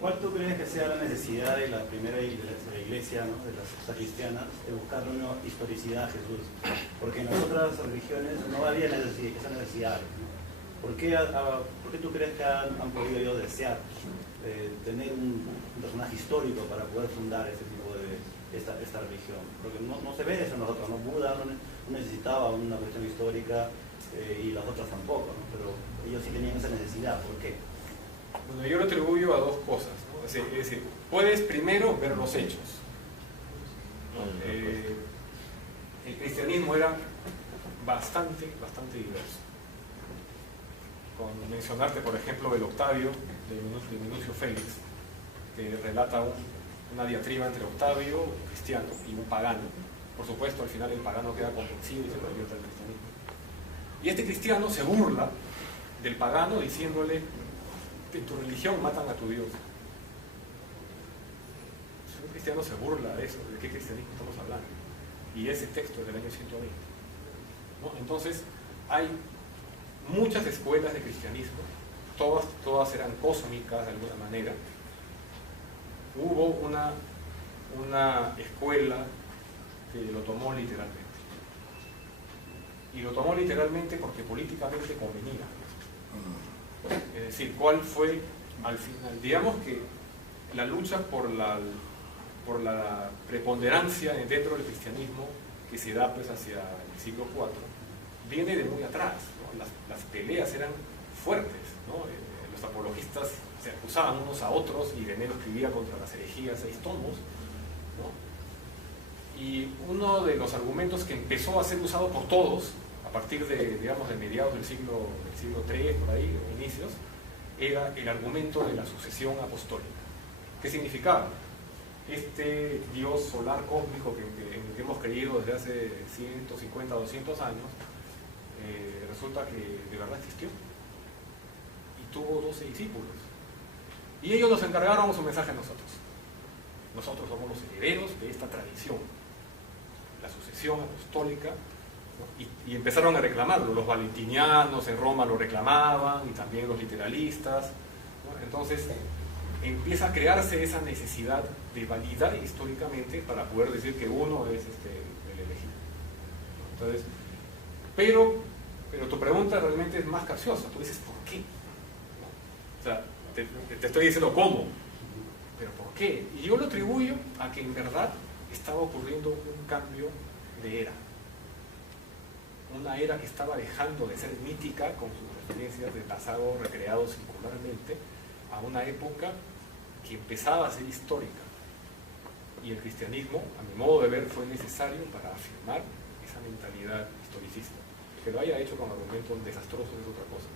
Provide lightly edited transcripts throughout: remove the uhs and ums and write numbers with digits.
¿Cuál tú crees que sea la necesidad de la primera iglesia, ¿no?, de las sectas cristianas, de buscar una historicidad a Jesús? Porque en las otras religiones no había esa necesidad, ¿no? ¿Por qué tú crees que han podido ellos desear tener un personaje histórico para poder fundar este tipo de esta religión? Porque no se ve eso en nosotros, ¿no? Buda no necesitaba una cuestión histórica y las otras tampoco, ¿no? Pero ellos sí tenían esa necesidad. ¿Por qué? Bueno, yo lo atribuyo a dos cosas, ¿no? Es decir, puedes primero ver los hechos, ¿no? El cristianismo era bastante diverso. Con mencionarte, por ejemplo, el Octavio de Minucio Félix, que relata una diatriba entre Octavio, un cristiano, y un pagano. Por supuesto, al final el pagano queda convencido y se convierte al cristianismo. Y este cristiano se burla del pagano diciéndole: en tu religión matan a tu Dios. Un cristiano se burla de eso. ¿De qué cristianismo estamos hablando? Y ese texto es del año 120, ¿no? Entonces, hay muchas escuelas de cristianismo, todas eran cósmicas de alguna manera. Hubo una escuela que lo tomó literalmente. Y lo tomó literalmente porque políticamente convenía. Es decir, ¿cuál fue al final? Digamos que la lucha por la preponderancia dentro del cristianismo que se da pues hacia el siglo IV viene de muy atrás, ¿no? Las peleas eran fuertes, ¿no? Los apologistas se acusaban unos a otros y Ireneo escribía contra las herejías 6 tomos, ¿no? Y uno de los argumentos que empezó a ser usado por todos a partir de, digamos, de mediados del siglo III, por ahí, o inicios, era el argumento de la sucesión apostólica. ¿Qué significaba? Este Dios solar cósmico en el que hemos creído desde hace 150, 200 años, resulta que de verdad existió y tuvo 12 discípulos, y ellos nos encargaron su mensaje a nosotros. Nosotros somos los herederos de esta tradición, la sucesión apostólica, ¿no? Y empezaron a reclamarlo. Los valentinianos en Roma lo reclamaban, y también los literalistas, ¿no? Entonces empieza a crearse esa necesidad de validar históricamente para poder decir que uno es el elegido. Entonces, pero tu pregunta realmente es más capciosa. Tú dices, ¿por qué? ¿No? O sea, te estoy diciendo cómo, pero ¿por qué? Y yo lo atribuyo a que en verdad estaba ocurriendo un cambio de era. Una era que estaba dejando de ser mítica con sus referencias del pasado recreado circularmente a una época que empezaba a ser histórica. Y el cristianismo, a mi modo de ver, fue necesario para afirmar esa mentalidad historicista. Que lo haya hecho con argumentos desastrosos es otra cosa.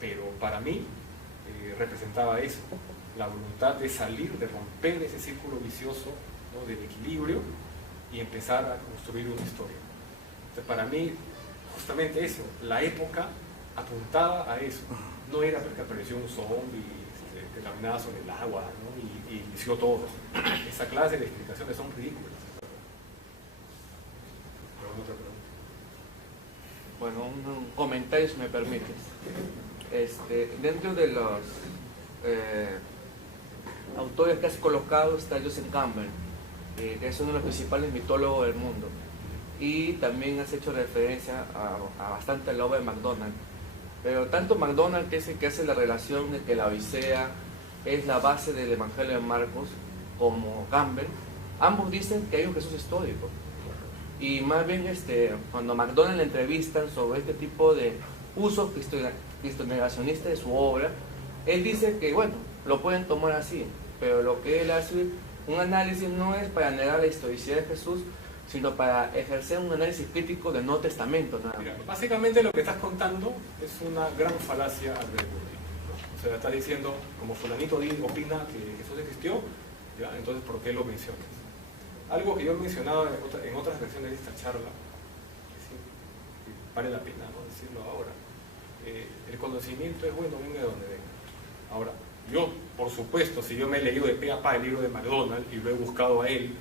Pero para mí representaba eso, la voluntad de salir, de romper ese círculo vicioso, ¿no?, del equilibrio, y empezar a construir una historia. Entonces, para mí, justamente eso, la época apuntaba a eso. No era porque apareció un zombie que caminaba sobre el agua, ¿no?, y inició todo. Esa clase de explicaciones son ridículas. ¿Alguna otra pregunta? Bueno, un comentario, si me permites. Dentro de los autores que has colocado está Joseph Campbell, que es uno de los principales mitólogos del mundo, y también has hecho referencia a bastante a la obra de MacDonald, pero tanto MacDonald, que es el que hace la relación de que la Odisea es la base del Evangelio de Marcos, como Campbell, ambos dicen que hay un Jesús histórico. Y más bien cuando a MacDonald le entrevistan sobre este tipo de uso cristo-negacionista de su obra, él dice que bueno, lo pueden tomar así, pero lo que él hace, un análisis no es para negar la historicidad de Jesús, sino para ejercer un análisis crítico del Nuevo Testamento. Mira, básicamente lo que estás contando es una gran falacia albergúrica, ¿no? O sea, estás diciendo, como fulanito opina que Jesús existió, ¿ya? Entonces ¿por qué lo mencionas? Algo que yo he mencionado en otras versiones de esta charla, que vale la pena, ¿no?, decirlo ahora. El conocimiento es bueno, venga de donde venga. Ahora, yo, por supuesto, si yo me he leído de pe a pa el libro de MacDonald y lo he buscado a él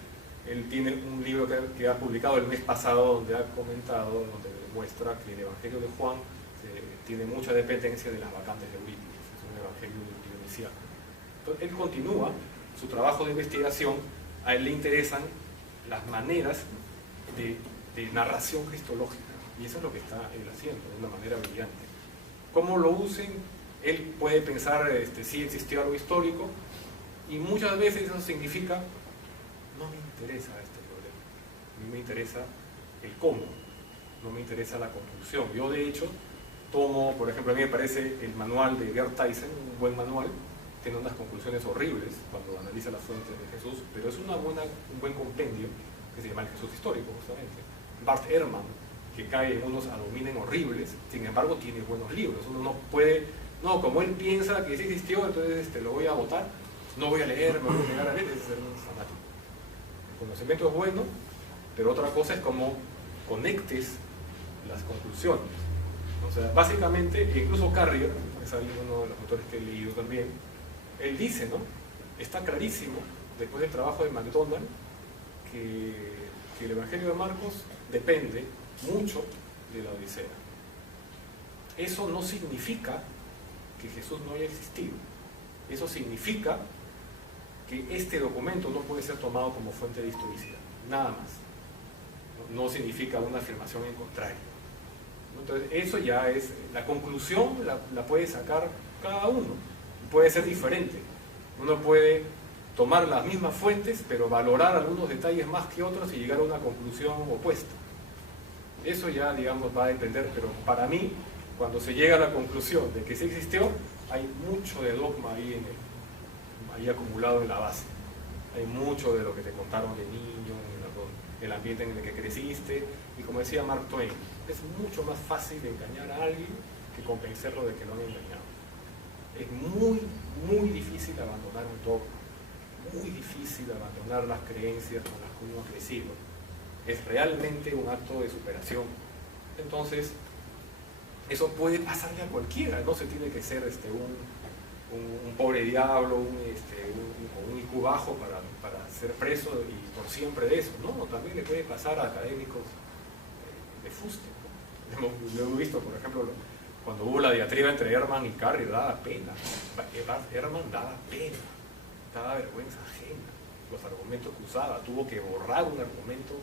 tiene un libro que ha publicado el mes pasado donde ha comentado, donde demuestra que el Evangelio de Juan tiene mucha dependencia de las vacantes de Eurípides. Es un evangelio dionisiaco. Entonces, él continúa su trabajo de investigación, a él le interesan las maneras de narración cristológica, y eso es lo que está él haciendo de una manera brillante. ¿Cómo lo usen? Él puede pensar si existió algo histórico, y muchas veces eso significa: no me interesa este problema, a mí me interesa el cómo, no me interesa la conclusión. Yo, de hecho, tomo, por ejemplo, a mí me parece el manual de Gerd Tyson, un buen manual, tiene unas conclusiones horribles cuando analiza las fuentes de Jesús, pero es un buen compendio que se llama el Jesús histórico, justamente. Bart Ehrman, que cae en unos adominen horribles, sin embargo tiene buenos libros. Uno no puede, no, como él piensa que sí existió, entonces lo voy a votar, no voy a leer, me voy a negar a leer, es ser un fanático. El conocimiento es bueno, pero otra cosa es cómo conectes las conclusiones. O sea, básicamente, incluso Carrier, es uno de los autores que he leído también, él dice, ¿no? Está clarísimo, después del trabajo de MacDonald, que el Evangelio de Marcos depende mucho de la Odisea. Eso no significa que Jesús no haya existido. Eso significa que este documento no puede ser tomado como fuente de historicidad, nada más. No significa una afirmación en contrario. Entonces, eso ya es, la conclusión la puede sacar cada uno, puede ser diferente. Uno puede tomar las mismas fuentes, pero valorar algunos detalles más que otros y llegar a una conclusión opuesta. Eso ya, digamos, va a depender, pero para mí, cuando se llega a la conclusión de que sí existió, hay mucho de dogma ahí, ahí acumulado en la base. Hay mucho de lo que te contaron de niño, el ambiente en el que creciste, y como decía Mark Twain, es mucho más fácil engañar a alguien que convencerlo de que lo han engañado. Es muy, muy difícil abandonar un dogma, muy difícil abandonar las creencias con las que uno ha crecido. Es realmente un acto de superación. Entonces, eso puede pasarle a cualquiera, no se tiene que ser un pobre diablo, un IQ bajo para ser preso y por siempre de eso, ¿no? También le puede pasar a académicos de fuste, ¿no? Lo hemos visto, por ejemplo, cuando hubo la diatriba entre Ehrman y Carrier, daba pena. Ehrman daba pena, daba vergüenza ajena, los argumentos que usaba, tuvo que borrar un argumento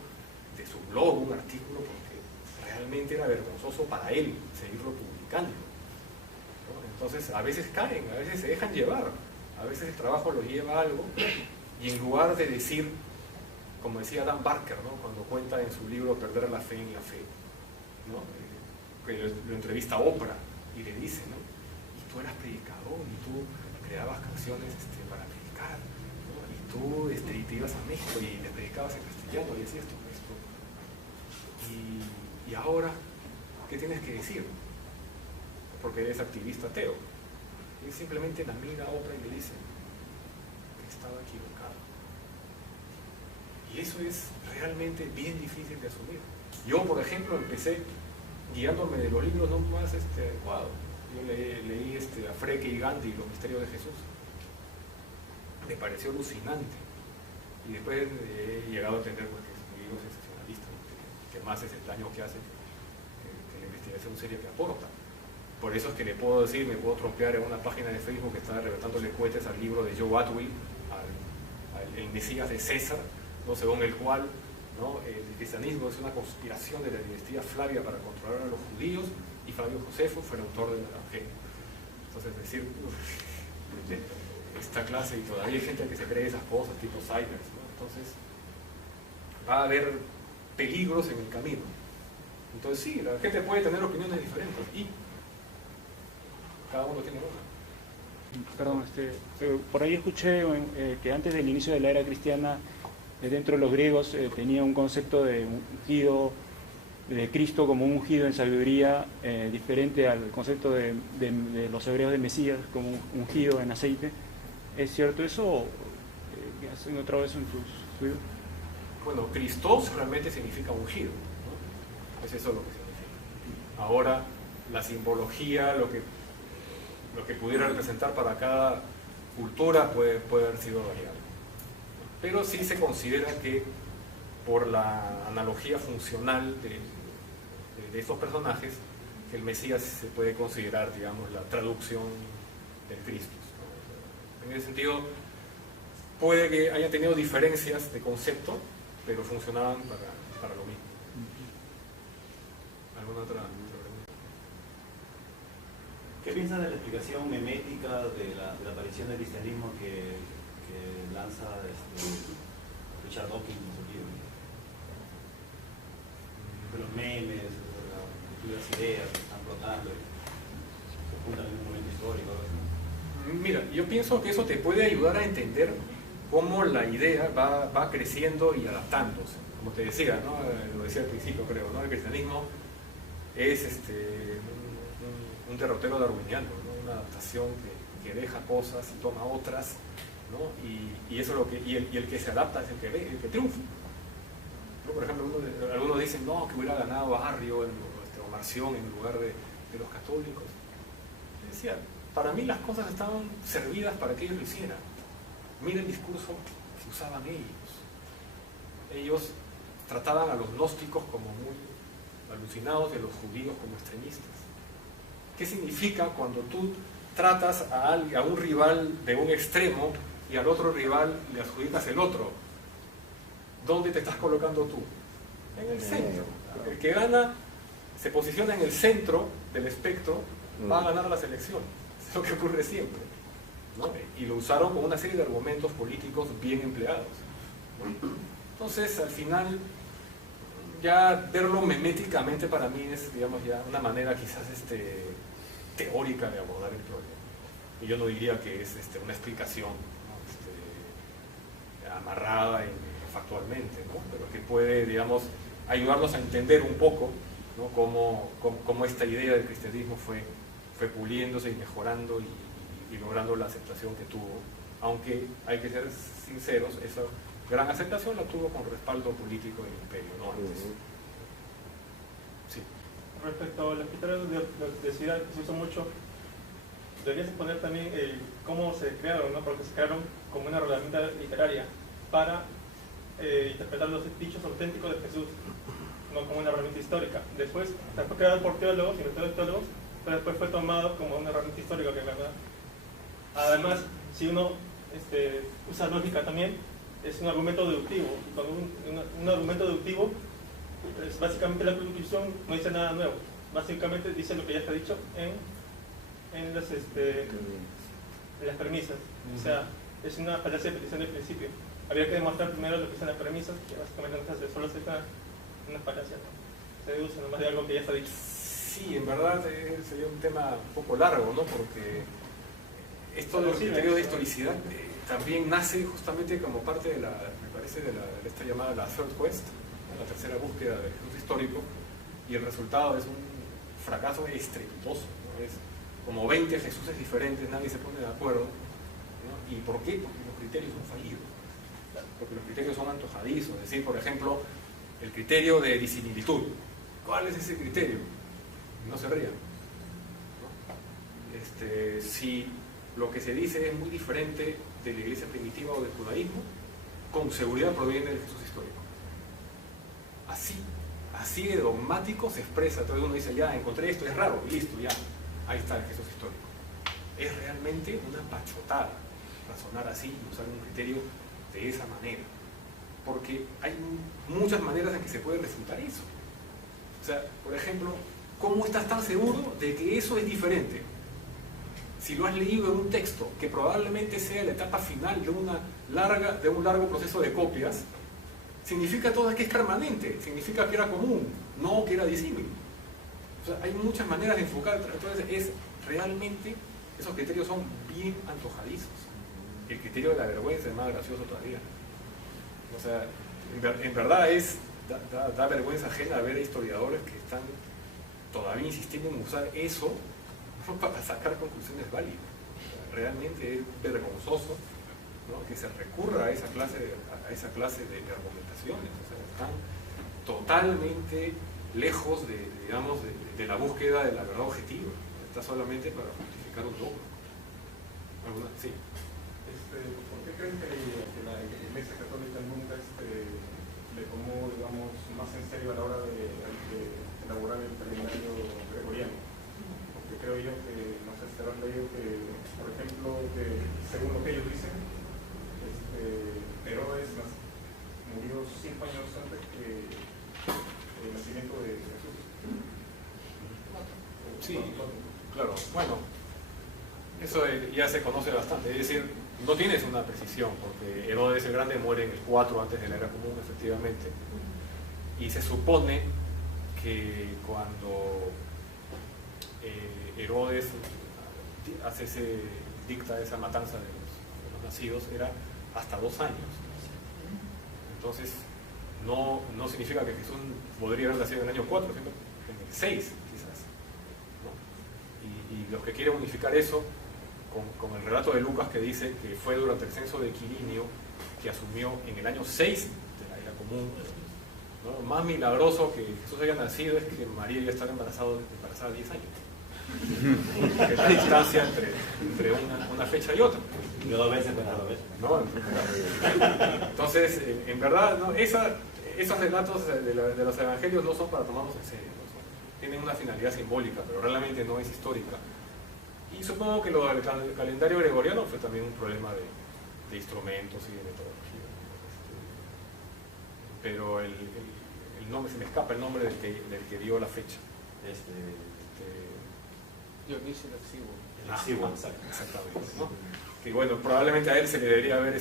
de su blog, un artículo, porque realmente era vergonzoso para él seguirlo publicando, ¿no? Entonces, a veces caen, a veces se dejan llevar, a veces el trabajo los lleva a algo, y en lugar de decir, como decía Dan Barker, ¿no? Cuando cuenta en su libro Perder la fe en la fe, ¿no? Que lo entrevista a Oprah y le dice, ¿no? Y tú eras predicador y tú creabas canciones para predicar, ¿no? Y tú te ibas a México y le predicabas en castellano y decías todo esto. Y ahora, ¿qué tienes que decir? Porque eres activista ateo. Y simplemente la mira a Oprah y le dice que estaba equivocado. Y eso es realmente bien difícil de asumir. Yo, por ejemplo, empecé guiándome de los libros no más adecuados. Yo leí a Freke y Gandhi, Los Misterios de Jesús. Me pareció alucinante. Y después he llegado a entender porque es un libro sensacionalista, que más es el daño que hace que la investigación seria que aporta. Por eso es que le puedo decir, me puedo trompear en una página de Facebook que está reventándole cohetes al libro de Joe Atwill, El Mesías de César, ¿no? Según el cual, ¿no? El cristianismo es una conspiración de la dinastía Flavia para controlar a los judíos, y Flavio Josefo fue el autor del Evangelio. Entonces, decir, esta clase, y todavía hay gente que se cree esas cosas, tipo Siders, ¿no? Entonces, va a haber peligros en el camino. Entonces, sí, la gente puede tener opiniones diferentes, y cada uno tiene una. Perdón, por ahí escuché que antes del inicio de la era cristiana, dentro de los griegos tenía un concepto de ungido, de Cristo como un ungido en sabiduría, diferente al concepto de los hebreos de Mesías como un ungido en aceite. ¿Es cierto eso? ¿Has encontrado eso en tus estudios? Bueno, Christos realmente significa ungido, ¿no? Es eso lo que significa. Ahora, la simbología, lo que pudiera representar para cada cultura puede haber sido variable. Pero sí se considera que por la analogía funcional de estos personajes, que el Mesías se puede considerar, digamos, la traducción del Cristo, ¿no? En ese sentido, puede que haya tenido diferencias de concepto, pero funcionaban para lo mismo. ¿Alguna otra pregunta? ¿Qué piensas de la explicación memética de la aparición del cristianismo que lanza Richard Dawkins en su libro? De los memes, las ideas que están brotando, se juntan en un momento histórico. Mira, yo pienso que eso te puede ayudar a entender cómo la idea va creciendo y adaptándose. Como te decía, ¿no? Lo decía al principio, creo, ¿no? El cristianismo es un derrotero darwiniano, ¿no? Una adaptación que deja cosas y toma otras, ¿no? Y eso es lo que el que se adapta es el que triunfa, ¿no? Por ejemplo, algunos dicen no, que hubiera ganado Barrio o Marción en lugar de los católicos. Decía, para mí las cosas estaban servidas para que ellos lo hicieran. Mira el discurso que usaban ellos. Ellos trataban a los gnósticos como muy alucinados y a los judíos como extremistas. ¿Qué significa cuando tú tratas a un rival de un extremo y al otro rival le adjudicas el otro? ¿Dónde te estás colocando tú? En el centro. El que gana se posiciona en el centro del espectro, va a ganar las elecciones. Es lo que ocurre siempre, ¿no? Y lo usaron con una serie de argumentos políticos bien empleados, ¿no? Entonces, al final, ya verlo meméticamente para mí es, digamos, ya una manera quizás teórica de abordar el problema. Y yo no diría que es una explicación, ¿no? Amarrada factualmente, ¿no? Pero que puede, digamos, ayudarnos a entender un poco, ¿no? cómo esta idea del cristianismo fue puliéndose y mejorando y logrando la aceptación que tuvo, aunque hay que ser sinceros, esa gran aceptación la tuvo con respaldo político del imperio, no antes. Sí. Respecto a los criterios de ciudad que se usa mucho, deberías exponer también cómo se crearon, ¿no? Porque se crearon como una herramienta literaria para interpretar los dichos auténticos de Jesús, no como una herramienta histórica. Después fue creado por teólogos, investigadores teólogos, pero después fue tomado como una herramienta histórica, que es verdad. Además, si uno usa lógica también, es un argumento deductivo. Y cuando un argumento deductivo, es básicamente la conclusión no dice nada nuevo. Básicamente dice lo que ya está dicho en las premisas. O sea, es una falacia de petición de principio. Habría que demostrar primero lo que son las premisas, que básicamente no se hace, solo se está una falacia, ¿no? Se deduce nomás de algo que ya está dicho. Sí, en verdad sería un tema un poco largo, ¿no? Porque esto de los criterios de historicidad también nace justamente como parte de me parece, de esta llamada la Third Quest, ¿no? La tercera búsqueda de Jesús histórico, y el resultado es un fracaso estrepitoso, ¿no? Es como 20 Jesuses diferentes, nadie se pone de acuerdo, ¿no? ¿Y por qué? Porque los criterios son fallidos, porque los criterios son antojadizos. Es decir, por ejemplo, el criterio de disimilitud. ¿Cuál es ese criterio? No se rían, ¿no? Si lo que se dice es muy diferente de la iglesia primitiva o del judaísmo, con seguridad proviene del Jesús histórico. Así de dogmático se expresa. Entonces uno dice, ya encontré esto, es raro, y listo, ya, ahí está el Jesús histórico. Es realmente una pachotada razonar así y usar un criterio de esa manera, porque hay muchas maneras en que se puede refutar eso. O sea, por ejemplo, ¿cómo estás tan seguro de que eso es diferente? Si lo has leído en un texto que probablemente sea la etapa final de un largo proceso de copias, significa todo que es permanente, significa que era común, no que era disímil. O sea, hay muchas maneras de enfocar. Entonces, realmente esos criterios son bien antojadizos. El criterio de la vergüenza es más gracioso todavía. O sea, en verdad da vergüenza ajena ver a historiadores que están todavía insistiendo en usar eso para sacar conclusiones válidas. O sea, realmente es vergonzoso, ¿no? Que se recurra a esa clase de argumentaciones. O sea, están totalmente lejos de la búsqueda de la verdad objetiva. Está solamente para justificar un dogma. Sí. ¿Por qué creen que la Iglesia Católica nunca le tomó, digamos, más en serio a la hora de elaborar el calendario gregoriano? ¿Por qué creo yo que, no sé si habrán leído que, por ejemplo, que según lo que ellos dicen, Herodes murió 5 años antes que el nacimiento de Jesús. Sí, claro. Bueno, eso ya se conoce bastante. Es decir, no tienes una precisión, porque Herodes el Grande muere en el 4 antes de la era común, efectivamente. Y se supone que cuando Herodes dicta esa matanza de los nacidos, era hasta 2 años. Entonces, no significa que Jesús podría haber nacido en el año 4, sino en el 6, quizás, ¿no? Y los que quieren unificar eso con el relato de Lucas, que dice que fue durante el censo de Quirinio que asumió en el año 6 de la era común, ¿no? Más milagroso que Jesús haya nacido es que María ya estaba embarazada 10 años. Que es la distancia entre una fecha y otra. Yo 2 veces, pues 2 veces. ¿No? Entonces, en verdad, ¿no? Esos relatos de los evangelios no son para tomarlos en serio, ¿no? Tienen una finalidad simbólica, pero realmente no es histórica. Y supongo que lo del calendario gregoriano fue también un problema de instrumentos y de metodología. Pero el nombre, se me escapa el nombre del que dio la fecha. Dionisio el Exiguo. El Exiguo, Exactamente, ¿no? Que bueno, probablemente a él se le debería haber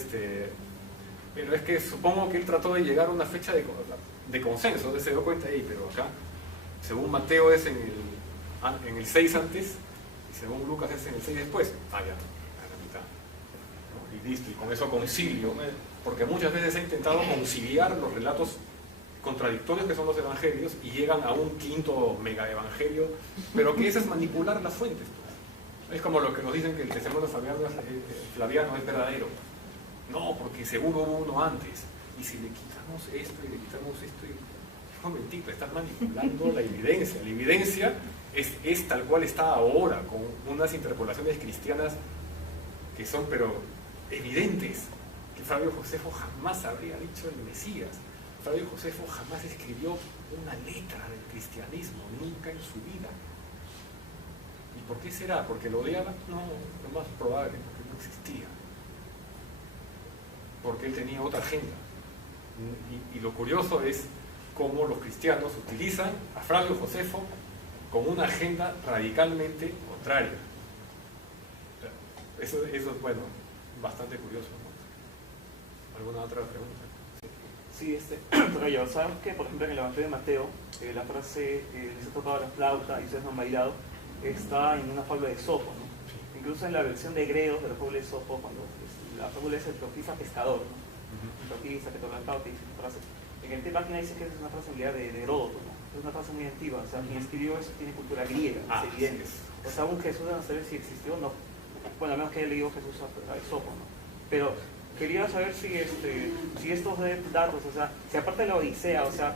pero es que supongo que él trató de llegar a una fecha de consenso, se dio cuenta ahí, pero acá, según Mateo es en el 6 antes, y según Lucas es en el 6 después, ya, a la mitad, ¿no? Y listo, y con eso concilio, porque muchas veces se ha intentado conciliar los relatos contradictorios que son los evangelios y llegan a un quinto mega evangelio, pero que eso es manipular las fuentes, pues. Es como lo que nos dicen que el testimonio Flaviano es verdadero. No, porque seguro hubo uno antes. Y si le quitamos esto y le quitamos esto, un momentito, estás manipulando la evidencia. La evidencia es tal cual está ahora, con unas interpolaciones cristianas que son, pero evidentes. Que Flavio Josefo jamás habría dicho el Mesías. Flavio Josefo jamás escribió una letra del cristianismo, nunca en su vida. ¿Y por qué será? ¿Porque lo odiaba? No, lo más probable, porque no existía. Porque él tenía otra agenda. Y lo curioso es cómo los cristianos utilizan a Flavio Josefo con una agenda radicalmente contraria. Eso es, bueno, bastante curioso, ¿no? ¿Alguna otra pregunta? Sí, yo, sabemos que, por ejemplo, en el Evangelio de Mateo, la frase les ha tocado la flauta y ustedes no han bailado, está en una fábula de Esopo, ¿no? Sí. Incluso en la versión de griego de la fábula de Esopo, cuando la fábula es el profeta pescador, ¿no? El profeta que toca la flauta y dice una frase. En el página dice que es una frase en realidad de Heródoto, ¿no? Es una frase muy antigua, o sea, quien escribió eso tiene cultura griega, es evidente. O sea, aún Jesús no saber si existió o no. Bueno, a menos que haya leído Jesús a Esopo, ¿no? Pero quería saber si estos datos, o sea, si aparte de la Odisea, o sea,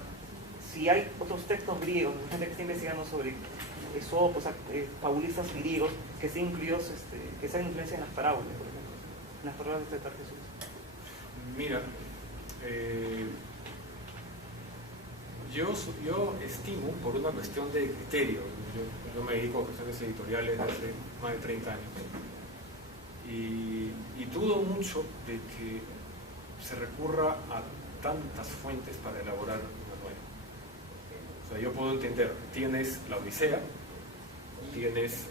si hay otros textos griegos, gente que está investigando sobre Esopo, o sea, fabulistas griegos que estén incluidos, que sean influencia en las parábolas, por ejemplo, en las parábolas de Jesús. Mira, yo estimo, por una cuestión de criterio, yo me dedico a cuestiones editoriales desde hace más de 30 años, y dudo mucho de que se recurra a tantas fuentes para elaborar una novela. O sea, yo puedo entender, tienes la Odisea, tienes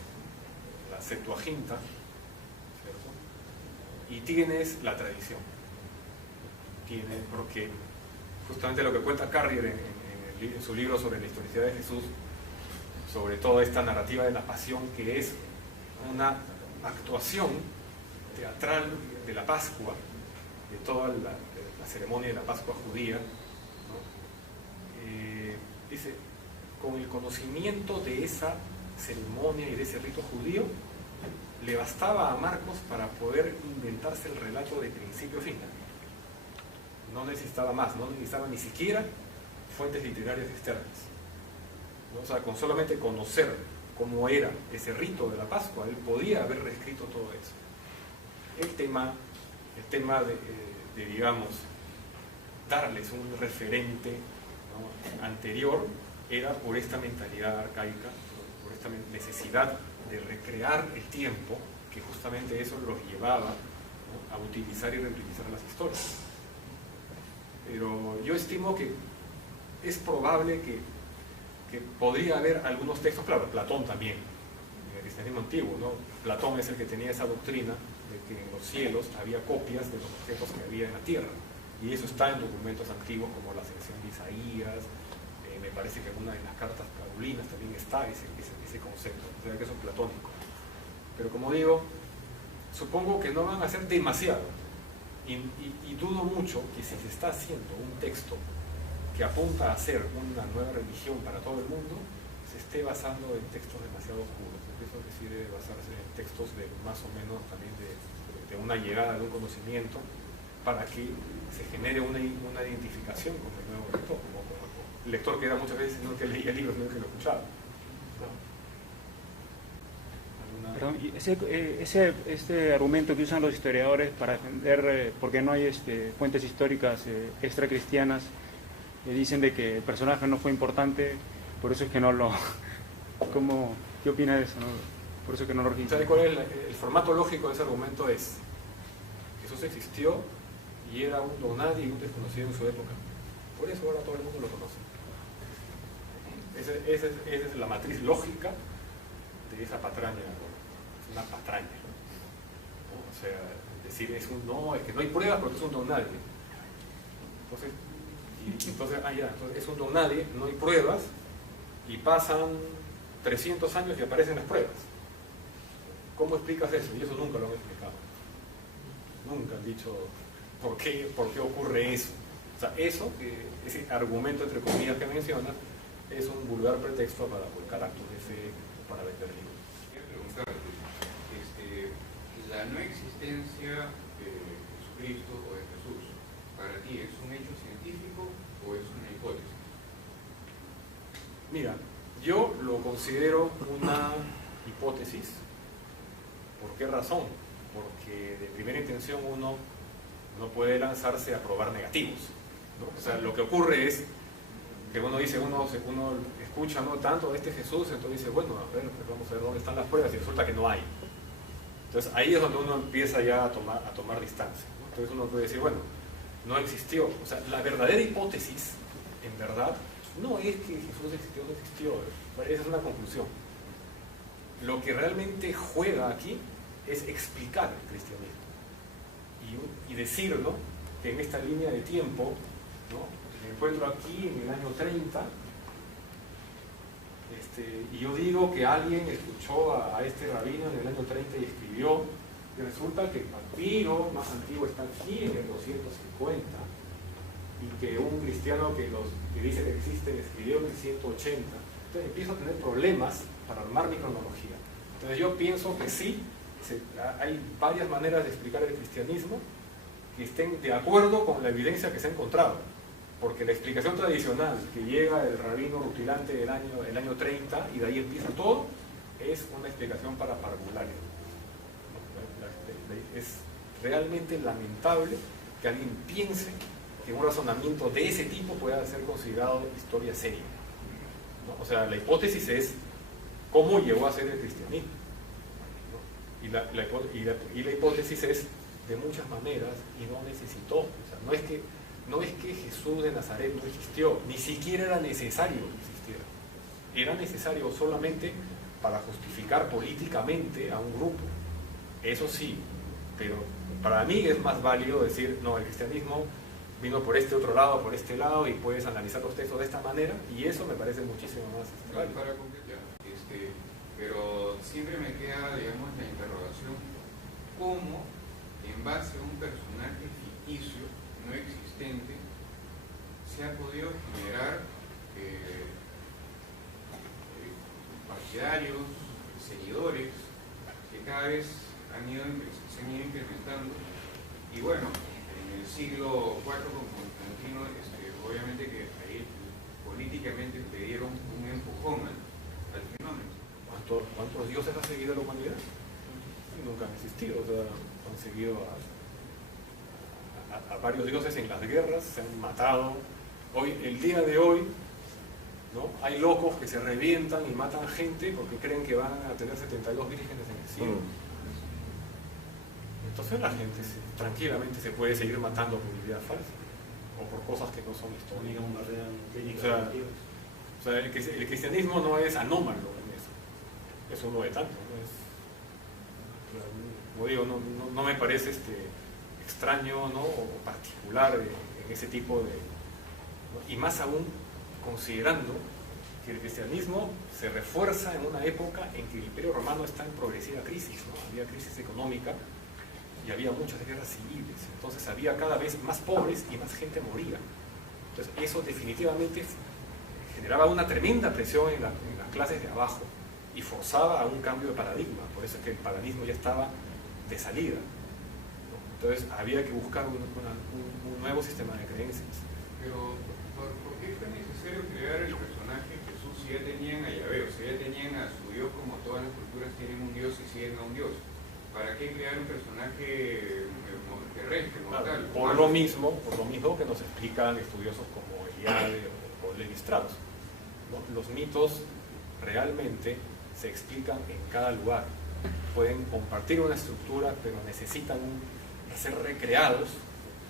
la Septuaginta, ¿cierto? Y tienes la tradición. Porque justamente lo que cuenta Carrier en su libro sobre la historicidad de Jesús, sobre toda esta narrativa de la pasión, que es una actuación teatral de la Pascua, de toda la ceremonia de la Pascua judía, ¿no? Dice, con el conocimiento de esa ceremonia y de ese rito judío, le bastaba a Marcos para poder inventarse el relato de principio a fin. No necesitaba más, no necesitaba ni siquiera fuentes literarias externas, ¿no? O sea, con solamente conocer cómo era ese rito de la Pascua, él podía haber reescrito todo eso. El tema de digamos, darles un referente, ¿no?, anterior, era por esta mentalidad arcaica, por esta necesidad de recrear el tiempo, que justamente eso los llevaba, ¿no?, a utilizar y reutilizar las historias. Pero yo estimo que es probable que podría haber algunos textos, claro, Platón también, en el cristianismo antiguo, ¿no? Platón es el que tenía esa doctrina de que en los cielos había copias de los objetos que había en la tierra, y eso está en documentos antiguos como la ascensión de Isaías, me parece que en una de las cartas paulinas también está ese concepto, o sea que eso es platónico. Pero como digo, supongo que no van a ser demasiado, y dudo mucho que si se está haciendo un texto que apunta a ser una nueva religión para todo el mundo, se esté basando en textos demasiado oscuros. Eso decide basarse en textos de más o menos también de una llegada de un conocimiento, para que se genere una identificación con el nuevo lector, como el lector que era muchas veces no que leía libros, sino que lo escuchaba. Perdón, y ese argumento que usan los historiadores para defender por qué no hay fuentes históricas extracristianas, dicen de que el personaje no fue importante, por eso es que no lo... ¿Qué opina de eso? ¿No? Por eso es que no lo registran. ¿Sabe cuál es el formato lógico de ese argumento? Es: Jesús existió y era un don nadie y un desconocido en su época. Por eso ahora todo el mundo lo conoce. Esa es la matriz lógica de esa patraña. Es una patraña, ¿no? O sea, decir es que no hay pruebas porque es un don nadie. Entonces, es un don nadie, no hay pruebas, y pasan 300 años y aparecen las pruebas. ¿Cómo explicas eso? Y eso nunca lo han explicado. Nunca han dicho por qué ocurre eso. O sea, ese argumento entre comillas que menciona, es un vulgar pretexto para volcar actos de fe, para vender libros. Quiero preguntarte, la no existencia de Jesucristo o de Jesús, ¿para ti es un hecho científico o es una hipótesis? Mira, yo lo considero una hipótesis. ¿Por qué razón? Porque de primera intención uno no puede lanzarse a probar negativos, ¿no? O sea, lo que ocurre es que uno dice, uno escucha, ¿no?, tanto de este Jesús, entonces dice, bueno, a ver, pues vamos a ver dónde están las pruebas, y resulta que no hay. Entonces ahí es donde uno empieza ya a tomar distancia, ¿no? Entonces uno puede decir, bueno, no existió. O sea, la verdadera hipótesis, en verdad, no es que Jesús existió o no existió. Esa es una conclusión. Lo que realmente juega aquí es explicar el cristianismo y decirlo, que en esta línea de tiempo, ¿no?, me encuentro aquí en el año 30, y yo digo que alguien escuchó a este rabino en el año 30 y escribió, y resulta que el papiro más antiguo está aquí en el 250, y que un cristiano que dice que existe escribió en el 180. Entonces empiezo a tener problemas para armar mi cronología. Entonces yo pienso que sí, hay varias maneras de explicar el cristianismo que estén de acuerdo con la evidencia que se ha encontrado, porque la explicación tradicional que llega el rabino rutilante del el año 30 y de ahí empieza todo, es una explicación para parvulario. Es realmente lamentable que alguien piense que un razonamiento de ese tipo pueda ser considerado historia seria, ¿no? O sea, la hipótesis es cómo llegó a ser el cristianismo, ¿no? Y la hipótesis es de muchas maneras y no necesitó. O sea, no es que Jesús de Nazaret no existió, ni siquiera era necesario que existiera. Era necesario solamente para justificar políticamente a un grupo. Eso sí, pero para mí es más válido decir, no, el cristianismo vino por este otro lado, por este lado, y puedes analizar los textos de esta manera, y eso me parece muchísimo más válido. Para completar, pero siempre me queda, digamos, la interrogación, ¿cómo en base a un personaje ficticio no existente se ha podido generar partidarios, seguidores, que cada vez se han ido incrementando? Y bueno, en el siglo IV con Constantino, obviamente que ahí políticamente le dieron un empujón al fenómeno. ¿Cuántos dioses ha seguido la humanidad? Nunca han existido. O sea, han seguido a varios dioses en las guerras, se han matado. El día de hoy, ¿no? Hay locos que se revientan y matan gente porque creen que van a tener 72 vírgenes en el cielo. Entonces la gente tranquilamente se puede seguir matando por ideas falsas o por cosas que no son históricas. O sea, el cristianismo no es anómalo en eso. Es uno de tantos. ¿No? Como digo, no me parece extraño, ¿no? O particular en ese tipo de... ¿no? Y más aún considerando que el cristianismo se refuerza en una época en que el Imperio Romano está en progresiva crisis, ¿no? Había crisis económica y había muchas guerras civiles, entonces había cada vez más pobres y más gente moría. Entonces eso definitivamente generaba una tremenda presión en las clases de abajo y forzaba a un cambio de paradigma, por eso es que el paradigma ya estaba de salida, ¿no? Entonces había que buscar un nuevo sistema de creencias. Pero, ¿por qué fue necesario crear el personaje Jesús si ya tenían a Yahvé? O sea, ya tenían a su Dios como todas las culturas tienen un Dios y siguen a un Dios. ¿Para qué crear un personaje terrestre, mortal? Por lo mismo que nos explican estudiosos como Eliade o Levi Strauss, ¿no? Los mitos realmente se explican en cada lugar. Pueden compartir una estructura, pero necesitan ser recreados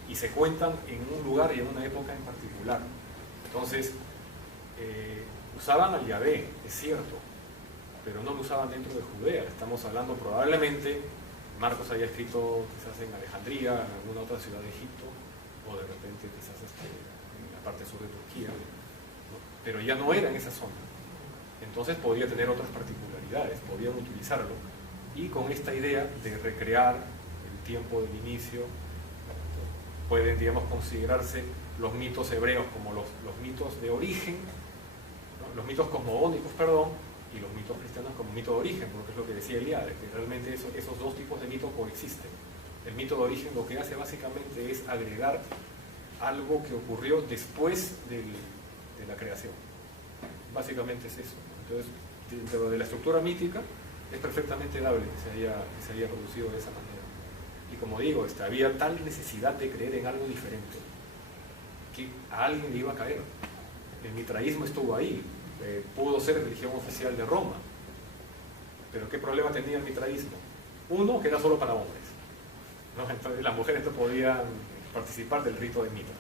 y se cuentan en un lugar y en una época en particular. Entonces, usaban al Yahvé, es cierto, pero no lo usaban dentro de Judea. Estamos hablando probablemente, Marcos haya escrito quizás en Alejandría, en alguna otra ciudad de Egipto, o de repente quizás en la parte sur de Turquía, ¿no? Pero ya no era en esa zona. Entonces podría tener otras particularidades, podían utilizarlo. Y con esta idea de recrear el tiempo del inicio, pueden, digamos, considerarse los mitos hebreos como los mitos de origen, ¿no? Los mitos cosmogónicos, perdón, y los mitos cristianos como mito de origen, porque es lo que decía Eliade, que realmente esos dos tipos de mitos coexisten. El mito de origen lo que hace básicamente es agregar algo que ocurrió después de la creación. Básicamente es eso. Entonces, dentro de la estructura mítica, es perfectamente dable que se haya producido de esa manera. Y como digo, había tal necesidad de creer en algo diferente que a alguien le iba a caer. El mitraísmo estuvo ahí, pudo ser religión oficial de Roma, pero ¿qué problema tenía el mitraísmo? Uno, que era solo para hombres, ¿no? Entonces las mujeres no podían participar del rito de Mitra,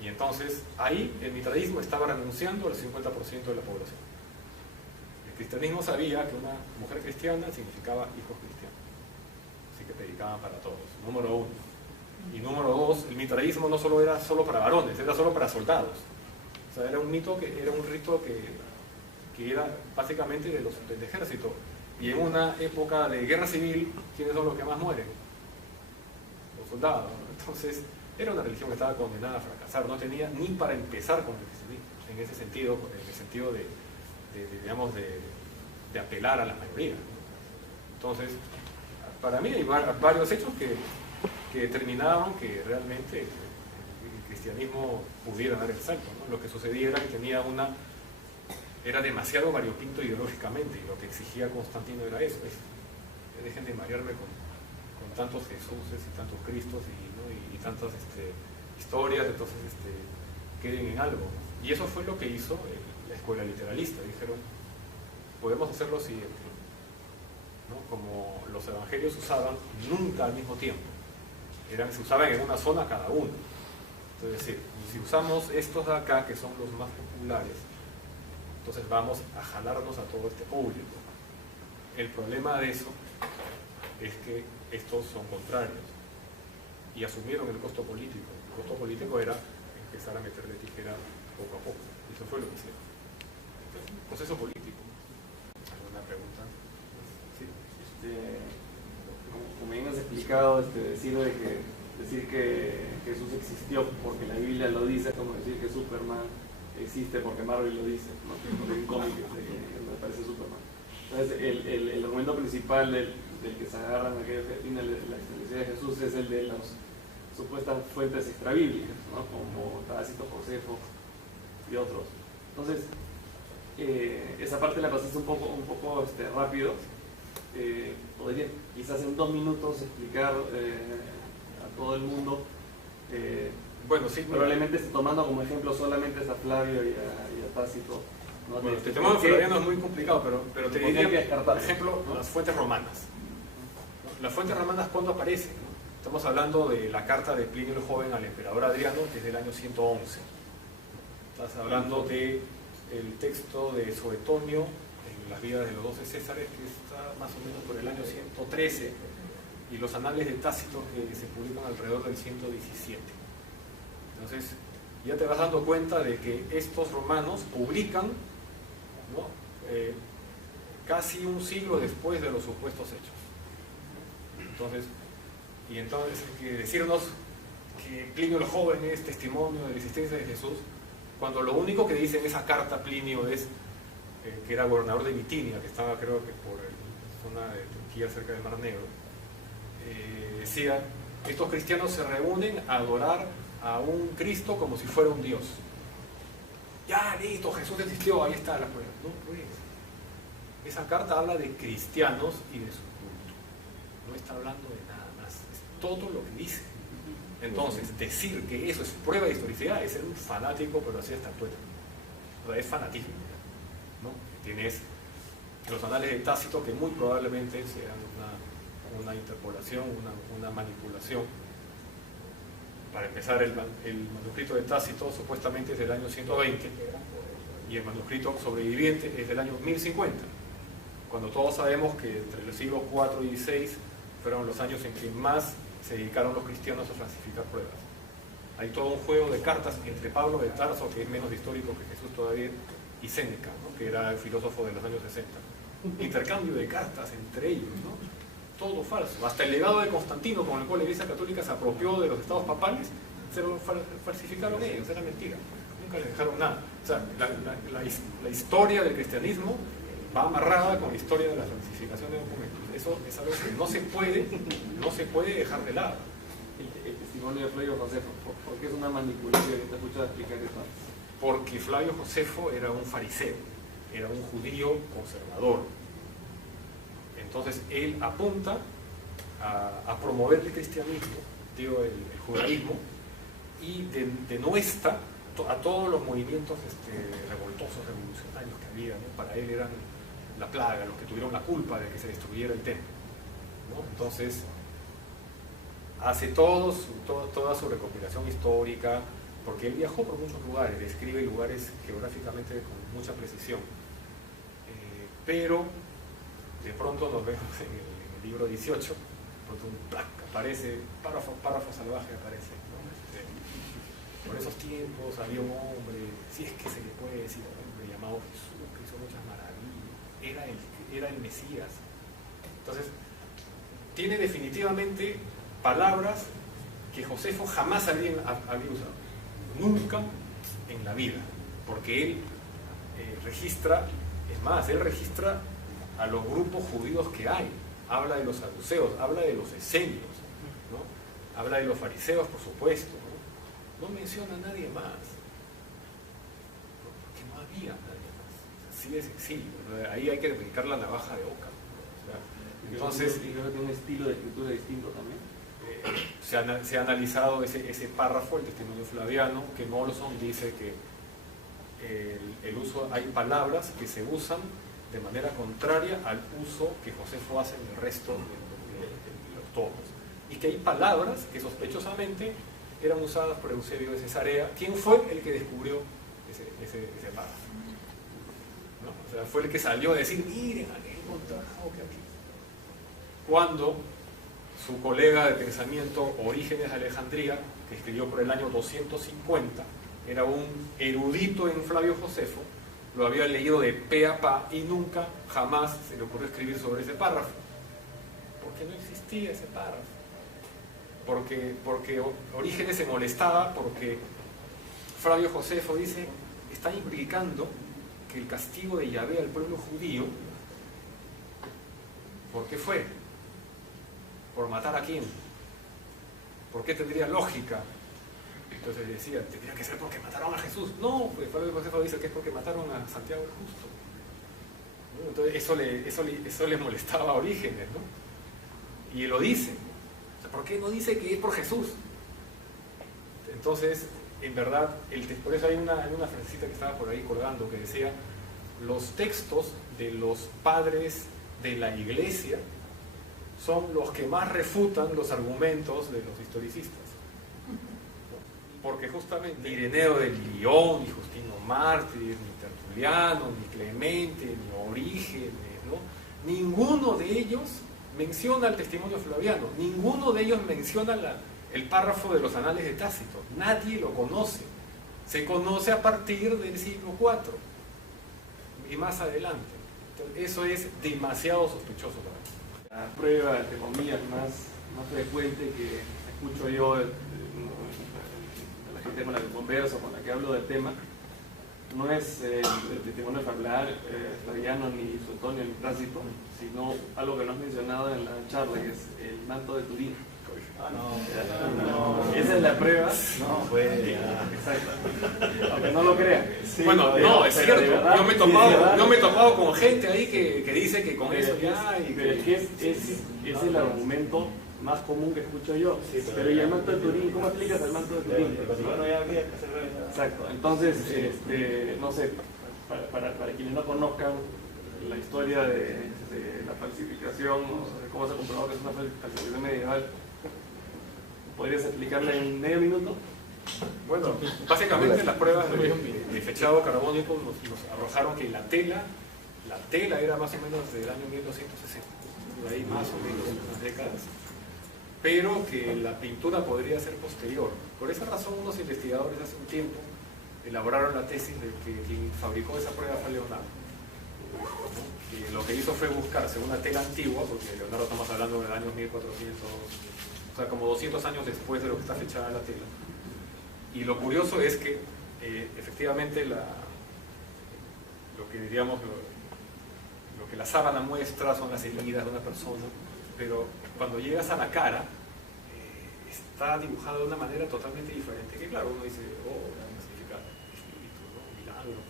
y entonces ahí el mitraísmo estaba renunciando al 50% de la población. El cristianismo sabía que una mujer cristiana significaba hijos cristianos, así que predicaban para todos, número uno. Y número dos, el mitraísmo no solo era solo para varones, era solo para soldados. O sea, era un rito que era básicamente del ejército. Y en una época de guerra civil, ¿quiénes son los que más mueren? Los soldados. Entonces, era una religión que estaba condenada a fracasar. No tenía ni para empezar con el cristianismo, en ese sentido, en el sentido de apelar a la mayoría. Entonces, para mí hay varios hechos que determinaban que realmente el cristianismo pudiera dar el salto, ¿no? Lo que sucedía era que era demasiado variopinto ideológicamente, y lo que exigía Constantino era eso, dejen de marearme con tantos Jesuses y tantos Cristos y tantas historias, entonces queden en algo. Y eso fue lo que hizo la escuela literalista. Dijeron, podemos hacer lo siguiente, ¿no? Como los evangelios se usaban nunca al mismo tiempo, se usaban en una zona cada uno. Es decir, si usamos estos de acá, que son los más populares, entonces vamos a jalarnos a todo este público. El problema de eso es que estos son contrarios y asumieron el costo político. El costo político era empezar a meter de tijera poco a poco. Y eso fue lo que hicieron. Entonces, un proceso político. ¿Alguna pregunta? Sí. Como bien has explicado, decir que Jesús existió porque la Biblia lo dice, como decir que Superman existe porque Marvel lo dice, ¿no? Porque un cómic me parece Superman. Entonces, el argumento principal del que se agarran a que define la existencia de Jesús es el de las supuestas fuentes extrabíblicas, ¿no? Como Tácito, Josefo y otros. Entonces, esa parte la pasaste un poco rápido. Podría quizás en 2 minutos explicar a todo el mundo Bueno, sí. Probablemente tomando como ejemplo solamente a Flavio y a Tácito. ¿no? Bueno, el tema flaviano es muy complicado, pero te diría, por ejemplo, ¿no? las fuentes romanas. Las fuentes romanas, ¿cuándo aparecen? Estamos hablando de la carta de Plinio el Joven al emperador Adriano, que es del año 111. Estás hablando del texto de Suetonio en las vidas de los 12 Césares, que está más o menos por el año 113, y los anales de Tácito, que se publican alrededor del 117. Entonces, ya te vas dando cuenta de que estos romanos publican, ¿no? Casi un siglo después de los supuestos hechos. Entonces, que decirnos que Plinio el Joven es testimonio de la existencia de Jesús, cuando lo único que dice en esa carta Plinio es que era gobernador de Bitinia, que estaba creo que por la zona de Turquía cerca del Mar Negro, decía, estos cristianos se reúnen a adorar a un Cristo como si fuera un Dios. Ya, listo, Jesús existió, ahí está la prueba. No, pues, esa carta habla de cristianos y de su culto. No está hablando de nada más, es todo lo que dice. Entonces, decir que eso es prueba de historicidad es ser un fanático, pero así hasta tueta. O sea, es fanatismo, ¿no? Tienes los anales de Tácito que muy probablemente sean una interpolación, una manipulación. Para empezar, el manuscrito de Tácito supuestamente es del año 120 y el manuscrito sobreviviente es del año 1050, cuando todos sabemos que entre los siglos IV y VI fueron los años en que más se dedicaron los cristianos a falsificar pruebas. Hay todo un juego de cartas entre Pablo de Tarso, que es menos histórico que Jesús todavía, y Séneca, ¿no? Que era el filósofo de los años 60. Intercambio de cartas entre ellos, ¿no? Todo falso. Hasta el legado de Constantino, con el cual la Iglesia Católica se apropió de los estados papales, se lo falsificaron ellos, era mentira. Nunca les dejaron nada. O sea, la historia del cristianismo va amarrada con la historia de la falsificación de documentos. Eso es algo que no se puede dejar de lado. El testimonio de Flavio Josefo, ¿por qué es una manipulación? ¿Te has escuchado explicar eso? Porque Flavio Josefo era un fariseo, era un judío conservador. Entonces él apunta a promover el cristianismo, digo, el judaísmo, y denuestra a todos los movimientos revoltosos, revolucionarios que había, ¿no? Para él eran la plaga, los que tuvieron la culpa de que se destruyera el templo, ¿no? Entonces hace toda su recopilación histórica, porque él viajó por muchos lugares, describe lugares geográficamente con mucha precisión, pero de pronto nos vemos en el libro 18, pronto un plac, aparece, párrafo salvaje aparece, ¿no? Por esos tiempos había un hombre, si es que se le puede decir hombre, llamado Jesús, que hizo muchas maravillas, era el Mesías. Entonces, tiene definitivamente palabras que Josefo jamás había usado, nunca en la vida, porque él registra, es más, él registra a los grupos judíos que hay, habla de los saduceos, habla de los esenios, ¿no? Habla de los fariseos, por supuesto, no menciona a nadie más, porque no había nadie más, así de sencillo, ¿no? Ahí hay que aplicar la navaja de Oca, o sea, entonces creo que tiene un estilo de escritura distinto también. Se ha analizado ese párrafo, el testimonio flaviano, que Molson dice que hay palabras que se usan de manera contraria al uso que Josefo hace en el resto de los tomos, y que hay palabras que sospechosamente eran usadas por Eusebio de Cesarea. ¿Quién fue el que descubrió ese párrafo? ¿No? O sea, fue el que salió a decir, miren, aquí he encontrado que aquí. Cuando su colega de pensamiento Orígenes de Alejandría, que escribió por el año 250, era un erudito en Flavio Josefo, lo había leído de pe a pa y nunca, jamás se le ocurrió escribir sobre ese párrafo, porque no existía ese párrafo. Porque Orígenes se molestaba porque Flavio Josefo dice, está implicando que el castigo de Yahvé al pueblo judío, ¿por qué fue? ¿Por matar a quién? ¿Por qué tendría lógica? Entonces decía, tendría que ser porque mataron a Jesús. No, pues Flavio Josefo dice que es porque mataron a Santiago el Justo, ¿no? Entonces eso le molestaba a Orígenes, ¿no? Y lo dice. ¿Por qué no dice que es por Jesús? Entonces, en verdad, por eso hay una frasecita que estaba por ahí colgando que decía: los textos de los padres de la Iglesia son los que más refutan los argumentos de los historicistas. Porque justamente ni Ireneo de Lyon, ni Justino Mártir, ni Tertuliano, ni Clemente, ni Orígenes, ¿no? Ninguno de ellos menciona el testimonio flaviano, ninguno de ellos menciona el párrafo de los Anales de Tácito, nadie lo conoce, se conoce a partir del siglo IV y más adelante. Entonces, eso es demasiado sospechoso para mí. La prueba, entre comillas, más frecuente que escucho yo de la gente con la que converso, con la que hablo del tema, no es el testimonio flaviano, ni Suetonio, ni Tácito, sino algo que no has mencionado en la charla, que es el manto de Turín. No. Esa es la prueba. No, pues. Exacto. Aunque no lo crean. Sí, bueno, no, es cierto. Verdad, yo me he topado con gente ahí que dice que con eso ya... Pero es que es el argumento más común que escucho yo. Sí, pero ¿y el manto de Turín? ¿Cómo explicas el manto de Turín? Bueno, ya había que hacerlo. Exacto. Entonces, no sé, para quienes no conozcan la historia de la falsificación, o de cómo se comprobó que es una falsificación medieval, ¿podrías explicarle en medio minuto? Bueno, básicamente las pruebas de fechado carbónico nos arrojaron que la tela era más o menos del año 1260, por ahí más o menos unas décadas, pero que la pintura podría ser posterior. Por esa razón, unos investigadores hace un tiempo elaboraron la tesis de que quien fabricó esa prueba fue Leonardo. Que lo que hizo fue buscarse una tela antigua, porque Leonardo estamos hablando del año 1400, o sea, como 200 años después de lo que está fechada la tela. Y lo curioso es que efectivamente lo que la sábana muestra son las heridas de una persona, pero cuando llegas a la cara está dibujado de una manera totalmente diferente, que claro, uno dice, significa espíritu, ¿no? Milagro.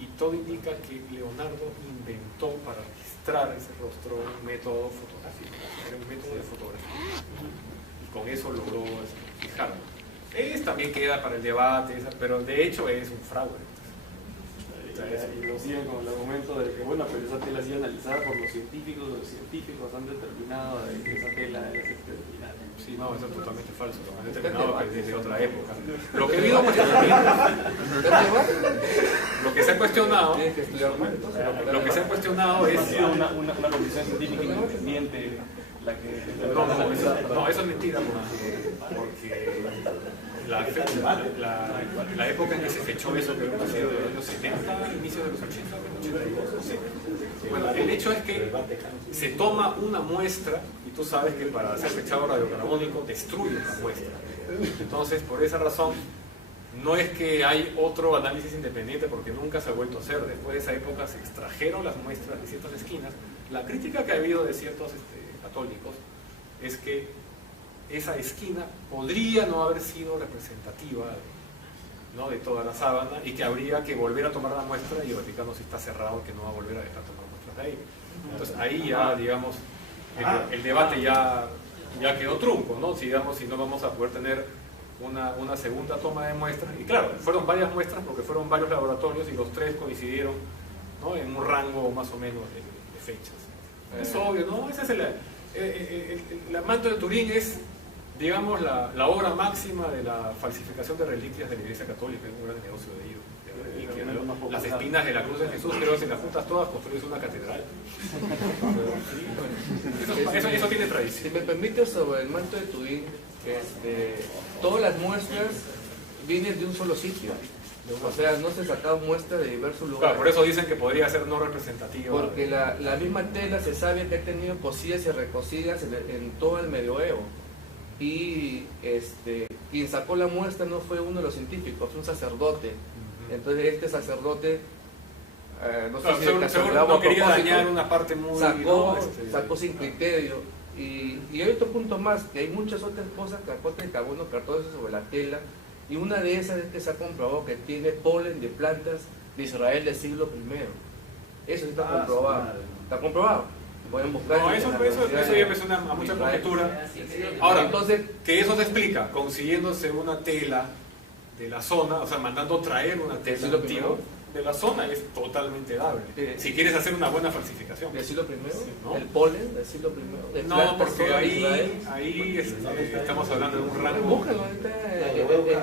Y todo indica que Leonardo inventó para registrar ese rostro un método fotográfico, era un método de fotografía, y con eso logró fijarlo. También queda para el debate, pero de hecho es un fraude. Y lo siguen con el argumento de que, bueno, pero esa tela ha sido analizada por los científicos han determinado que esa tela es exterminada. Sí, no, eso es totalmente falso, lo han determinado desde otra época. Lo que se ha cuestionado es ha sido una comisión científica independiente la que... No, eso es mentira, porque la época en que se fechó eso, que ha sido de los años 70, inicios de los 80, 82, no sé. Bueno, el hecho es que se toma una muestra, y tú sabes que para hacer fechado radiocarbónico destruyes la muestra. Entonces, por esa razón, no es que hay otro análisis independiente, porque nunca se ha vuelto a hacer. Después de esa época se extrajeron las muestras de ciertas esquinas. La crítica que ha habido de ciertos católicos es que esa esquina podría no haber sido representativa, ¿no?, de toda la sábana, y que habría que volver a tomar la muestra, y el Vaticano si está cerrado que no va a volver a dejar tomar muestras de ahí. Entonces ahí ya, digamos, el debate ya quedó trunco, ¿no? Si no vamos a poder tener una segunda toma de muestras. Y claro, fueron varias muestras porque fueron varios laboratorios y los tres coincidieron, ¿no?, en un rango más o menos de fechas. Es obvio, ¿no? Ese es el manto de Turín es, digamos, la obra máxima de la falsificación de reliquias de la Iglesia Católica, es un gran negocio de ello. Las espinas de la cruz de Jesús, creo que si las juntas todas construyes una catedral. Eso tiene tradición. Si me permite, sobre el manto de Turín, todas las muestras vienen de un solo sitio. O sea, no se sacaron muestras de diversos lugares. Claro, por eso dicen que podría ser no representativa. Porque la misma tela se sabe que ha tenido cosidas y recosidas en todo el medioevo. Y quien sacó la muestra no fue uno de los científicos, fue un sacerdote. Entonces este sacerdote, no sé si seguro no quería dañar una parte muy... Sacó sin criterio. Y hay otro punto más, que hay muchas otras cosas, capote de carbono, cartón sobre la tela, y una de esas es que se ha comprobado que tiene polen de plantas de Israel del siglo I. Eso sí está comprobado. Está comprobado. pueden buscar. No, eso ya me suena a mucha conjetura. Ahora, entonces, que eso se explica consiguiéndose una tela de la zona, o sea, mandando traer una tela antigua de la zona es totalmente dable. Si quieres hacer una buena falsificación. ¿Decirlo primero? ¿No? ¿El polen? ¿Decirlo primero? No, porque ahí estamos hablando de un rango. Búscalo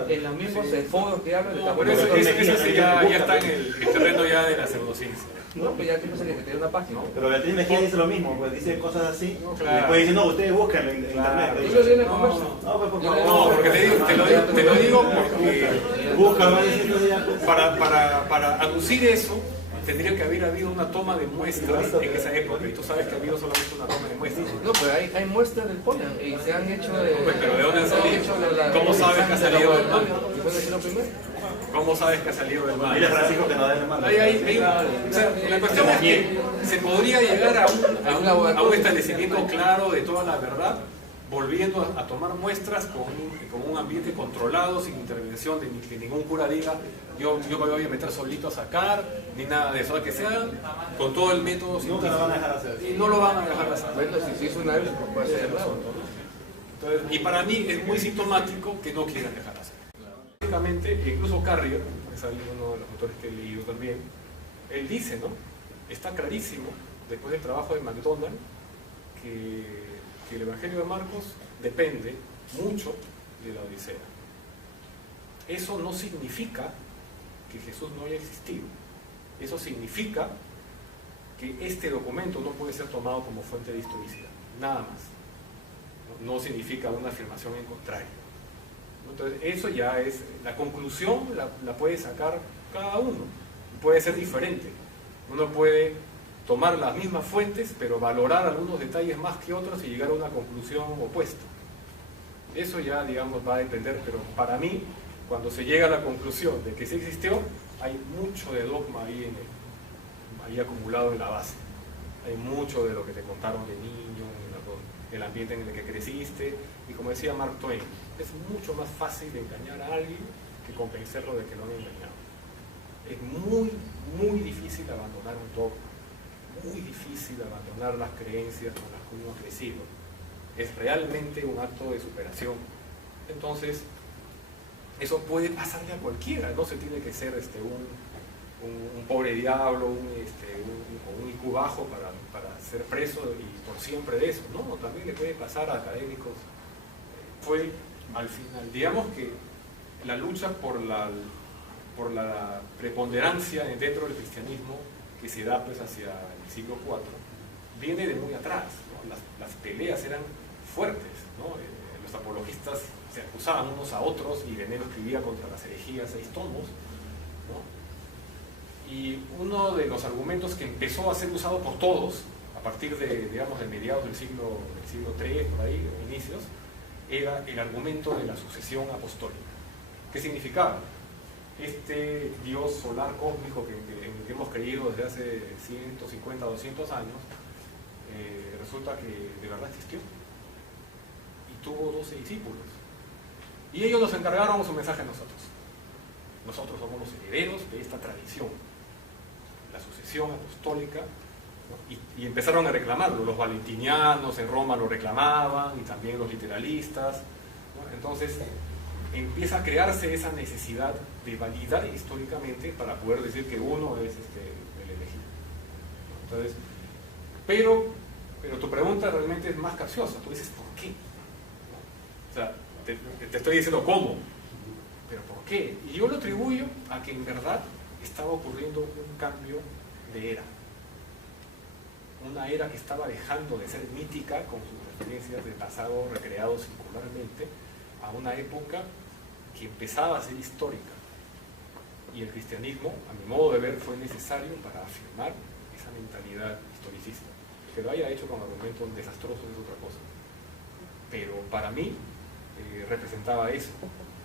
en los mismos foros que hablan de No, pero eso ya está en el terreno ya de la pseudociencia. No, pues ya tienes que tener una página. Pero Beatriz Mejía dice lo mismo, pues dice cosas así. No, Y claro. después dice, no, ustedes búsquenlo en internet. Yo lo di en el comercio. No, pues por No, favor. No, porque te lo digo porque Búscalo, va diciendo ya. Pues. para aducir eso tendría que haber habido una toma de muestras en esa época, y tú sabes que ha habido solamente una toma de muestras. No, pero hay muestras del polen y se han hecho de... Pues, pero ¿de dónde han salido? ¿Cómo sabes que ha salido del mar? ¿Puedes decirlo primero? ¿Cómo sabes que ha salido del mar? Dile a Francisco que no dé la mano. O sea, la cuestión es que se podría llegar a un establecimiento claro de toda la verdad, volviendo a tomar muestras con un ambiente controlado, sin intervención de que ningún cura diga yo me voy a meter solito a sacar, ni nada de eso, que sea con todo el método científico. Nunca lo van a dejar hacer. Y no lo van a dejar hacer. Bueno, si hizo una vez, pues puede ser nuevo. Entonces, y para mí es muy sintomático que no quieran dejar hacer. Básicamente, incluso Carrier, que es uno de los autores que he leído también, él dice, ¿no? Está clarísimo, después del trabajo de MacDonald, que el Evangelio de Marcos depende mucho de la Odisea. Eso no significa que Jesús no haya existido. Eso significa que este documento no puede ser tomado como fuente de historicidad. Nada más. No significa una afirmación en contrario. Entonces, eso ya es, la conclusión la puede sacar cada uno. Puede ser diferente. Uno puede tomar las mismas fuentes, pero valorar algunos detalles más que otros y llegar a una conclusión opuesta. Eso ya, digamos, va a depender, pero para mí, cuando se llega a la conclusión de que sí existió, hay mucho de dogma ahí, ahí acumulado en la base. Hay mucho de lo que te contaron de niño, el ambiente en el que creciste, y como decía Mark Twain, es mucho más fácil engañar a alguien que convencerlo de que lo han engañado. Es muy, muy difícil abandonar un dogma, muy difícil abandonar las creencias con las que uno ha crecido. Es realmente un acto de superación. Entonces, eso puede pasarle a cualquiera, no se tiene que ser un pobre diablo, un IQ bajo para ser preso y por siempre de eso, ¿no? También le puede pasar a académicos. Fue al final, digamos que la lucha por la preponderancia dentro del cristianismo que se da pues hacia el siglo IV viene de muy atrás, ¿no? Las peleas eran fuertes, ¿no? Los apologistas se acusaban unos a otros y Veneno escribía contra las herejías 6 tomos, ¿no? Y uno de los argumentos que empezó a ser usado por todos a partir de, digamos, de mediados del siglo III, por ahí, inicios, era el argumento de la sucesión apostólica. ¿Qué significaba? Este Dios solar cósmico en el que hemos creído desde hace 150, 200 años, resulta que de verdad existió y tuvo 12 discípulos. Y ellos nos encargaron su mensaje a nosotros. Nosotros somos los herederos de esta tradición, la sucesión apostólica, ¿no? Y empezaron a reclamarlo. Los valentinianos en Roma lo reclamaban y también los literalistas, ¿no? Entonces empieza a crearse esa necesidad de validar históricamente para poder decir que uno es el elegido. Entonces, pero tu pregunta realmente es más capciosa. Tú dices, ¿por qué? O sea, te estoy diciendo cómo, pero ¿por qué? Y yo lo atribuyo a que en verdad estaba ocurriendo un cambio de era. Una era que estaba dejando de ser mítica con sus referencias del pasado recreado circularmente a una época que empezaba a ser histórica. Y el cristianismo, a mi modo de ver, fue necesario para afirmar esa mentalidad historicista. Que lo haya hecho con argumentos desastrosos es otra cosa. Pero para mí representaba eso,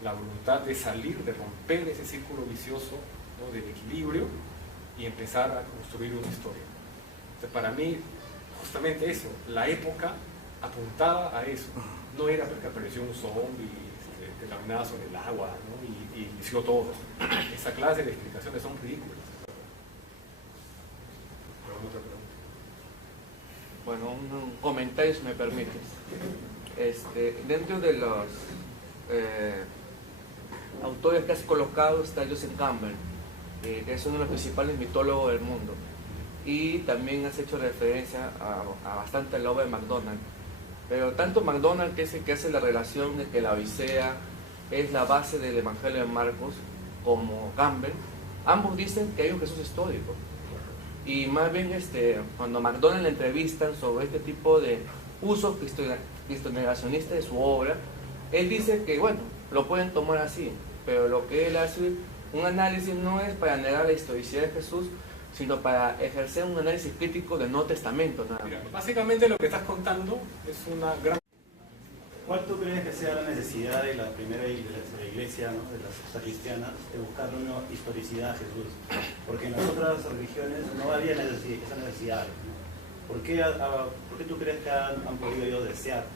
la voluntad de salir, de romper ese círculo vicioso, ¿no? Del equilibrio y empezar a construir una historia. Entonces, para mí, justamente eso, la época apuntaba a eso. No era porque apareció un zombie que caminaba sobre el agua, ¿no? y inició todo. Esa clase de explicaciones son ridículas. ¿Alguna otra pregunta? Bueno, un comentario si me permites. Dentro de los autores que has colocado está Joseph Campbell, que es uno de los principales mitólogos del mundo. Y también has hecho referencia a bastante a la obra de MacDonald. Pero tanto MacDonald, que es el que hace la relación de que la Odisea es la base del Evangelio de Marcos, como Campbell, ambos dicen que hay un Jesús histórico. Y más bien cuando MacDonald le entrevistan sobre este tipo de usos cristonegacionistas de su obra, él dice que bueno, lo pueden tomar así, pero lo que él hace, un análisis no es para negar la historicidad de Jesús, sino para ejercer un análisis crítico del Nuevo Testamento. Nada. Mira, básicamente lo que estás contando es una gran... ¿Cuál tú crees que sea la necesidad de la primera iglesia, ¿no? De las sectas cristianas, de buscar una historicidad a Jesús? Porque en las otras religiones no había esa necesidad, ¿no? ¿Por qué tú crees que han podido ellos desear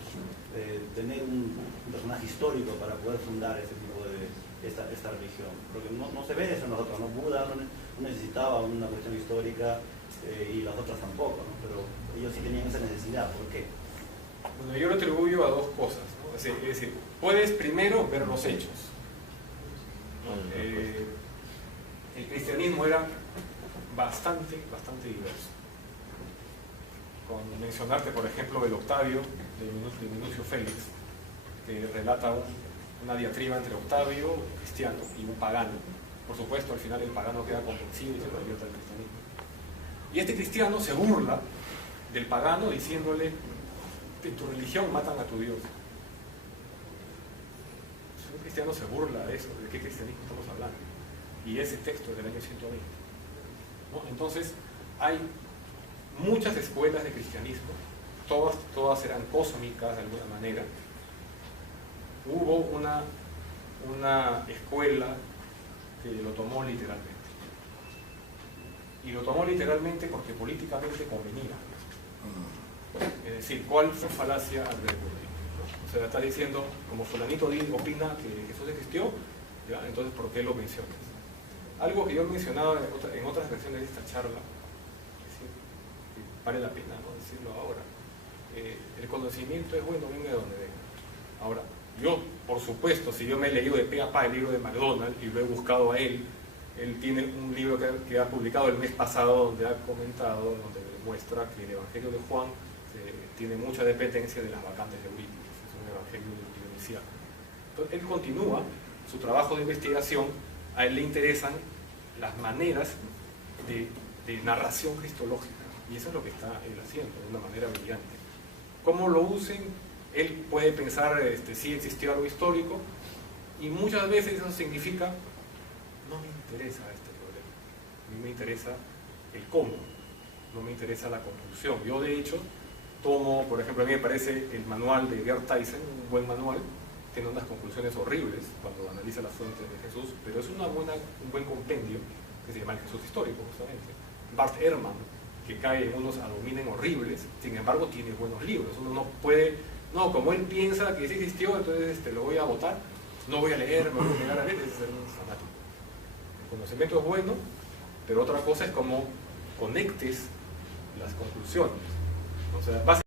tener un personaje histórico para poder fundar ese tipo de esta religión? Porque no se ve eso en nosotros, ¿no? Buda no necesitaba una cuestión histórica y las otras tampoco, ¿no? Pero ellos sí tenían esa necesidad. ¿Por qué? Bueno, yo lo atribuyo a dos cosas, ¿no? Es decir, puedes primero ver los hechos. El cristianismo era bastante diverso. Con mencionarte, por ejemplo, el Octavio de Minucio Félix, que relata una diatriba entre Octavio, un cristiano, y un pagano. Por supuesto, al final el pagano queda convencido y se convierte al cristianismo. Y este cristiano se burla del pagano diciéndole: en tu religión matan a tu Dios. Un cristiano se burla de eso, ¿de qué cristianismo estamos hablando? Y ese texto es del año 120. ¿No? Entonces, hay muchas escuelas de cristianismo, todas eran cósmicas de alguna manera. Hubo una escuela que lo tomó literalmente. Y lo tomó literalmente porque políticamente convenía. Es decir, ¿cuál fue falacia al verbo? O sea, está diciendo, como fulanito opina que Jesús existió, ¿ya? Entonces, ¿por qué lo mencionas? Algo que yo he mencionado en otras versiones de esta charla, que vale la pena, ¿no?, decirlo ahora. El conocimiento es bueno, venga de donde venga. Ahora, yo, por supuesto, si yo me he leído de pe a pa el libro de MacDonald y lo he buscado a él tiene un libro que ha publicado el mes pasado donde ha comentado, donde demuestra que el Evangelio de Juan tiene mucha dependencia de las vacantes de Eurípides, es un evangelio dionisiaco. Entonces, él continúa su trabajo de investigación, a él le interesan las maneras de narración cristológica, y eso es lo que está él haciendo de una manera brillante. ¿Cómo lo usen? Él puede pensar si existió algo histórico, y muchas veces eso significa: no me interesa este problema, a mí me interesa el cómo, no me interesa la conclusión. Yo, de hecho, tomo, por ejemplo, a mí me parece el manual de Gerd Tyson, un buen manual, tiene unas conclusiones horribles cuando analiza las fuentes de Jesús, pero es un buen compendio que se llama el Jesús histórico, justamente. Bart Ehrman, que cae en unos adominen horribles, sin embargo tiene buenos libros. Uno no puede, no, como él piensa que sí existió, entonces lo voy a votar, no voy a leer, me voy a negar a leer, es ser un fanático. El conocimiento es bueno, pero otra cosa es cómo conectes las conclusiones. O sea,